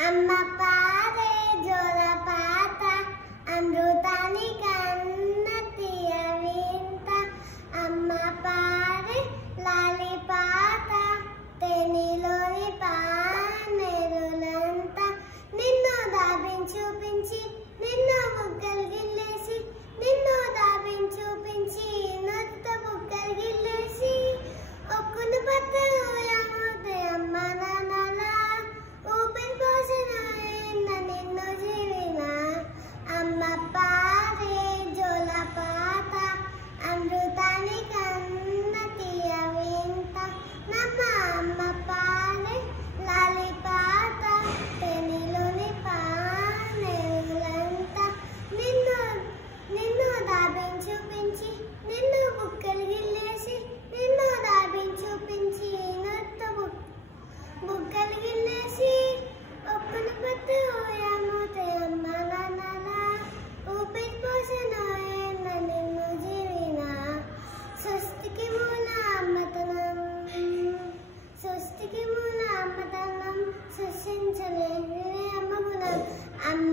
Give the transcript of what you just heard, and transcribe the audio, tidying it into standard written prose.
అమ్మ పారే జోలపాత అమృతానికి అన్న తీయవింత అమ్మ పారే లాలిపాట తెనిలోని పానెరులంతా నిన్ను దాబించి చూపించి నిన్ను బుగ్గలు గిల్లేసి నిన్ను దాబించి చూపించి నొత్త బుగ్గలు గిల్లేసి ఒక్కును పట్టను యామోతే అమ్మ నాన్నల ఊపిరి పోసిన నిన్ను జీవిన అమ్మ పారే జోలపాత అమృతానికి అన్న తీయవింత నమ్మ అమ్మ పారే లాలిపాట తెనిలోని పానెరులంతా నిన్ను దాబించి చూపించి నిన్ను బుగ్గలు గిల్లేసి నిన్ను దాబించి చూపించి నొత్త బుగ్గలు గిల్లేసి ఒక్కను పట్టు యామోతే అమ్మ నాన్నల ఊపిరి పోసిన నిన్ను జీవిన సృష్టికి మూల అమ్మతనం సృష్టికి మూల అమ్మతనం సృష్టించలేని అమ్మ గుణం అమ్మ